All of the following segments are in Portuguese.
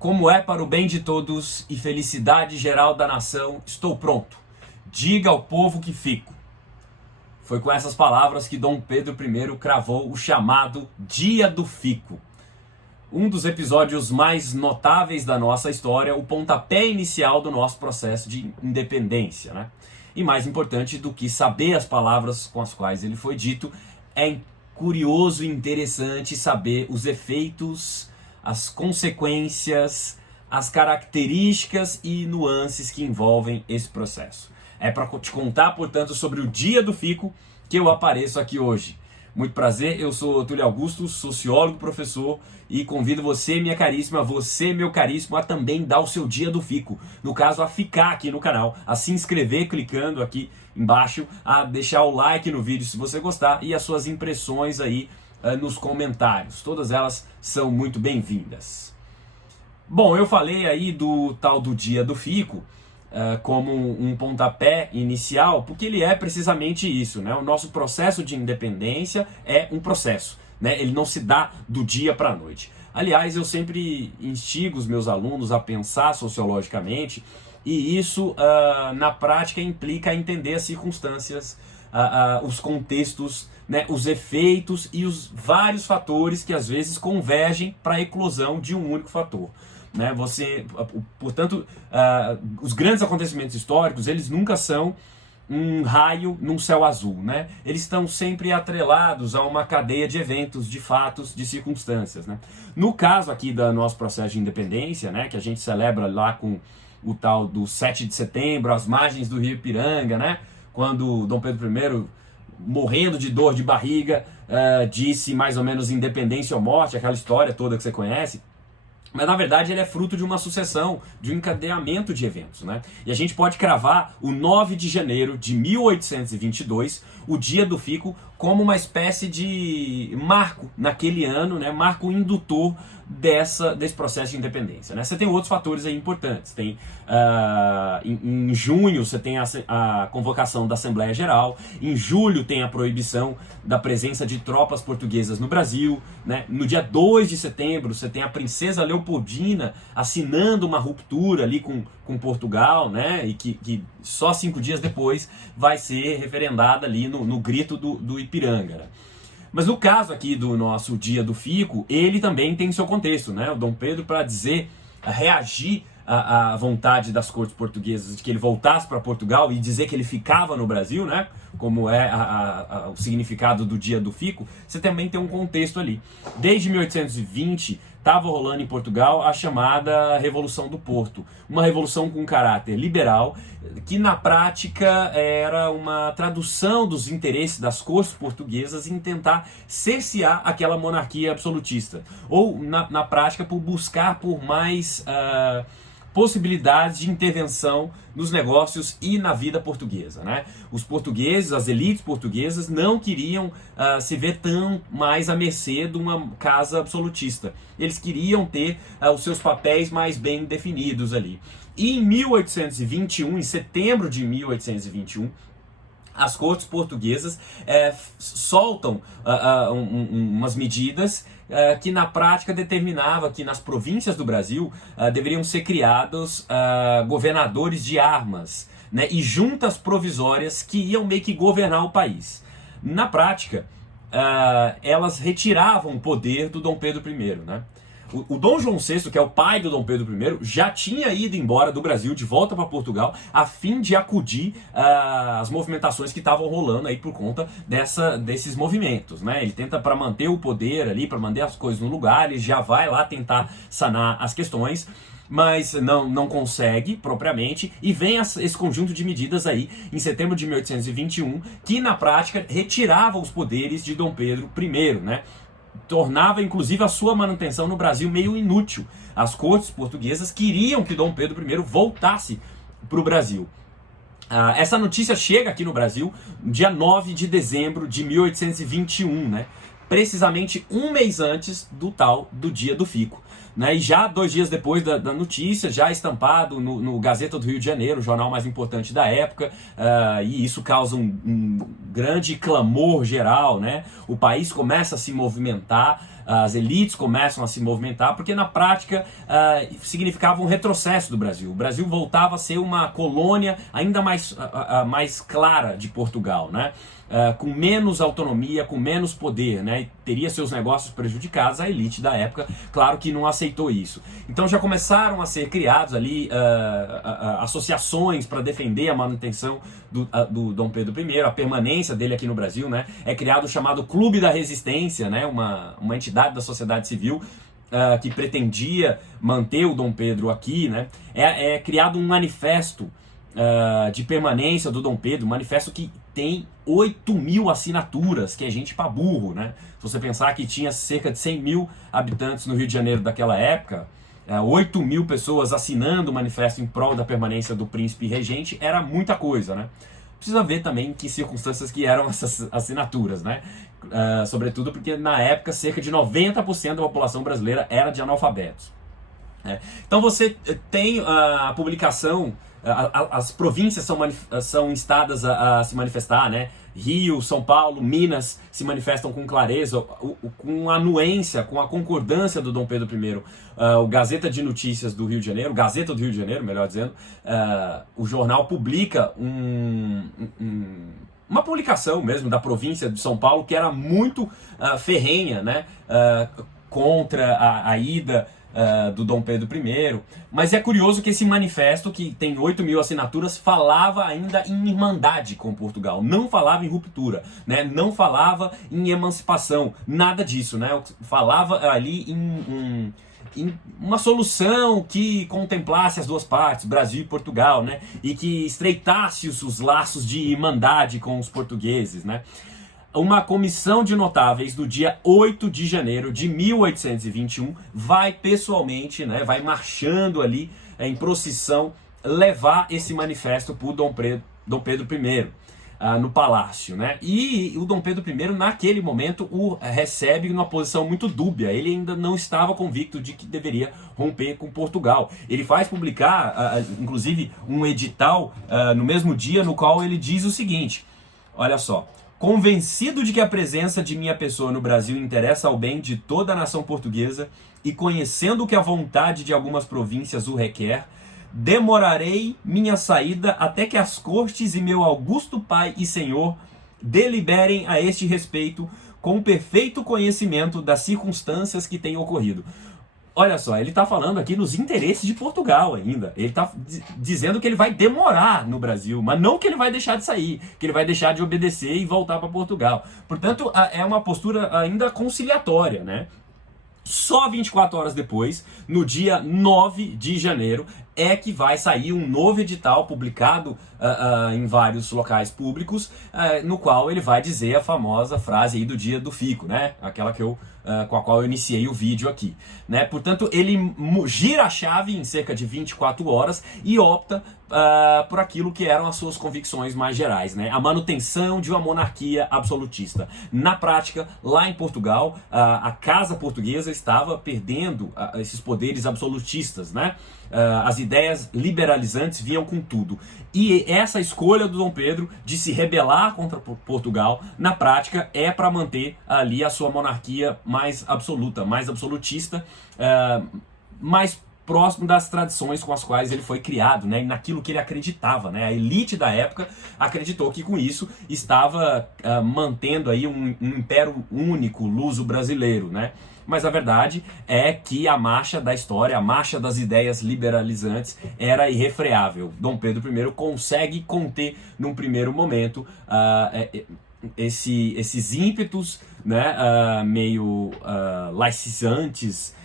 Como é para o bem de todos e felicidade geral da nação, estou pronto. Diga ao povo que fico. Foi com essas palavras que Dom Pedro I cravou o chamado Dia do Fico. Um dos episódios mais notáveis da nossa história, o pontapé inicial do nosso processo de independência, né? E mais importante do que saber as palavras com as quais ele foi dito, é curioso e interessante saber os efeitos, as consequências, as características e nuances que envolvem esse processo. É para te contar, portanto, sobre o Dia do Fico que eu apareço aqui hoje. Muito prazer, eu sou Túlio Augusto, sociólogo, professor, e convido você, minha caríssima, você, meu caríssimo, a também dar o seu Dia do Fico. No caso, a ficar aqui no canal, a se inscrever clicando aqui embaixo, a deixar o like no vídeo se você gostar e as suas impressões aí nos comentários. Todas elas são muito bem-vindas. Bom, eu falei aí do tal do Dia do Fico como um pontapé inicial, porque ele é precisamente isso, né? O nosso processo de independência é um processo, né? Ele não se dá do dia para a noite. Aliás, eu sempre instigo os meus alunos a pensar sociologicamente, e isso na prática implica entender as circunstâncias, os contextos, né, os efeitos e os vários fatores que às vezes convergem para a eclosão de um único fator. Né? Portanto, os grandes acontecimentos históricos, eles nunca são um raio num céu azul, né? Eles estão sempre atrelados a uma cadeia de eventos, de fatos, de circunstâncias, né? No caso aqui do nosso processo de independência, né, que a gente celebra lá com o tal do 7 de setembro, às margens do Rio Ipiranga, né, quando Dom Pedro I, morrendo de dor de barriga, disse mais ou menos independência ou morte, aquela história toda que você conhece. Mas na verdade ele é fruto de uma sucessão, de um encadeamento de eventos, né? E a gente pode cravar o 9 de janeiro de 1822, o Dia do Fico, como uma espécie de marco naquele ano, né? Marco indutor desse processo de independência, né? Você tem outros fatores aí importantes. Tem em junho você tem a convocação da Assembleia Geral, em julho tem a proibição da presença de tropas portuguesas no Brasil, né? No dia 2 de setembro você tem a princesa Leopoldina assinando uma ruptura ali com Portugal, né? E que só 5 dias depois vai ser referendada ali no grito do Ipiranga, né? Mas no caso aqui do nosso Dia do Fico, ele também tem seu contexto, né? O Dom Pedro, para reagir à vontade das cortes portuguesas de que ele voltasse para Portugal e dizer que ele ficava no Brasil, né? Como é o significado do Dia do Fico, você também tem um contexto ali. Desde 1820 estava rolando em Portugal a chamada Revolução do Porto, uma revolução com caráter liberal, que na prática era uma tradução dos interesses das cortes portuguesas em tentar cercear aquela monarquia absolutista, ou na prática por buscar por mais possibilidades de intervenção nos negócios e na vida portuguesa, né? Os portugueses, as elites portuguesas não queriam se ver tão mais à mercê de uma casa absolutista. Eles queriam ter os seus papéis mais bem definidos ali. E em 1821, em setembro de 1821, as cortes portuguesas soltam umas medidas que na prática determinava que nas províncias do Brasil deveriam ser criados governadores de armas, né, e juntas provisórias que iam meio que governar o país. Na prática, elas retiravam o poder do Dom Pedro I, né? O Dom João VI, que é o pai do Dom Pedro I, já tinha ido embora do Brasil, de volta para Portugal, a fim de acudir às movimentações que estavam rolando aí por conta desses movimentos, né? Ele tenta, para manter o poder ali, para manter as coisas no lugar, ele já vai lá tentar sanar as questões, mas não consegue propriamente, e vem esse conjunto de medidas aí em setembro de 1821, que na prática retirava os poderes de Dom Pedro I, né? Tornava inclusive a sua manutenção no Brasil meio inútil. As cortes portuguesas queriam que Dom Pedro I voltasse para o Brasil. Essa notícia chega aqui no Brasil dia 9 de dezembro de 1821, né? Precisamente um mês antes do Dia do Fico, né? E já 2 dias depois da notícia, já estampado no Gazeta do Rio de Janeiro, o jornal mais importante da época, e isso causa um grande clamor geral, né? O país começa a se movimentar, as elites começam a se movimentar, porque na prática significava um retrocesso do Brasil. O Brasil voltava a ser uma colônia ainda mais clara de Portugal, né? Com menos autonomia, com menos poder, né? E teria seus negócios prejudicados. A elite da época, claro que não aceitou isso. Então já começaram a ser criados ali associações para defender a manutenção do Dom Pedro I, a permanência dele aqui no Brasil, né? É criado o chamado Clube da Resistência, né? Uma entidade da sociedade civil que pretendia manter o Dom Pedro aqui, né? É criado um manifesto de permanência do Dom Pedro, um manifesto que tem 8.000 assinaturas, que é gente pra burro, né? Se você pensar que tinha cerca de 100.000 habitantes no Rio de Janeiro daquela época, 8.000 pessoas assinando o manifesto em prol da permanência do príncipe regente, era muita coisa, né? Precisa ver também em que circunstâncias que eram essas assinaturas, né? Sobretudo porque na época cerca de 90% da população brasileira era de analfabetos. Então você tem a publicação, as províncias são instadas a se manifestar, né? Rio, São Paulo, Minas se manifestam com clareza, com anuência, com a concordância do Dom Pedro I. O Gazeta de Notícias do Rio de Janeiro, Gazeta do Rio de Janeiro, melhor dizendo, o jornal publica uma publicação mesmo da província de São Paulo que era muito ferrenha, né? Contra a ida do Dom Pedro I, mas é curioso que esse manifesto, que tem 8.000 assinaturas, falava ainda em irmandade com Portugal, não falava em ruptura, né? Não falava em emancipação, nada disso, né? Falava ali em uma solução que contemplasse as duas partes, Brasil e Portugal, né? E que estreitasse os laços de irmandade com os portugueses, né? Uma comissão de notáveis do dia 8 de janeiro de 1821 vai pessoalmente, né, vai marchando ali em procissão, levar esse manifesto para o Dom Pedro I no palácio, né? E o Dom Pedro I naquele momento o recebe numa posição muito dúbia. Ele ainda não estava convicto de que deveria romper com Portugal. Ele faz publicar inclusive um edital no mesmo dia, no qual ele diz o seguinte: olha só: convencido de que a presença de minha pessoa no Brasil interessa ao bem de toda a nação portuguesa e conhecendo que a vontade de algumas províncias o requer, demorarei minha saída até que as cortes e meu augusto pai e senhor deliberem a este respeito com perfeito conhecimento das circunstâncias que têm ocorrido. Olha só, ele está falando aqui nos interesses de Portugal ainda. Ele está dizendo que ele vai demorar no Brasil, mas não que ele vai deixar de sair, que ele vai deixar de obedecer e voltar para Portugal. Portanto, é uma postura ainda conciliatória, né? Só 24 horas depois, no dia 9 de janeiro, é que vai sair um novo edital publicado em vários locais públicos, no qual ele vai dizer a famosa frase aí do dia do fico, né? Aquela que com a qual eu iniciei o vídeo aqui, né? Portanto, ele gira a chave em cerca de 24 horas e opta por aquilo que eram as suas convicções mais gerais, né? A manutenção de uma monarquia absolutista. Na prática, lá em Portugal, a casa portuguesa estava perdendo esses poderes absolutistas, né? As ideias liberalizantes vinham com tudo. E essa escolha do Dom Pedro de se rebelar contra Portugal, na prática, é para manter ali a sua monarquia mais absoluta, mais absolutista, mais próximo das tradições com as quais ele foi criado, né, e naquilo que ele acreditava, né? A elite da época acreditou que com isso estava mantendo aí um império único luso-brasileiro, né? Mas a verdade é que a marcha da história, a marcha das ideias liberalizantes era irrefreável. Dom Pedro I consegue conter num primeiro momento esses ímpetos, né, meio laicizantes,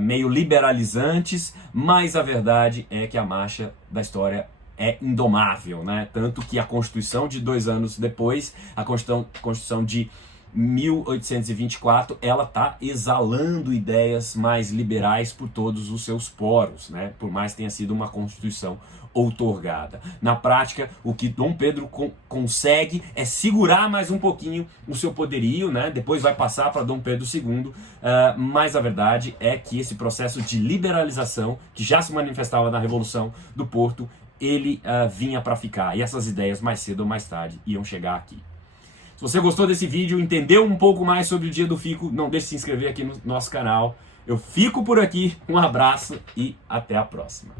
meio liberalizantes, mas a verdade é que a marcha da história é indomável, né? Tanto que a Constituição de 2 anos depois, a Constituição de 1824, ela está exalando ideias mais liberais por todos os seus poros, né? Por mais que tenha sido uma Constituição outorgada. Na prática, o que Dom Pedro consegue é segurar mais um pouquinho o seu poderio, né? Depois vai passar para Dom Pedro II, mas a verdade é que esse processo de liberalização, que já se manifestava na Revolução do Porto, ele vinha para ficar, e essas ideias mais cedo ou mais tarde iam chegar aqui. você gostou desse vídeo, entendeu um pouco mais sobre o Dia do Fico, não deixe de se inscrever aqui no nosso canal. Eu fico por aqui, um abraço e até a próxima.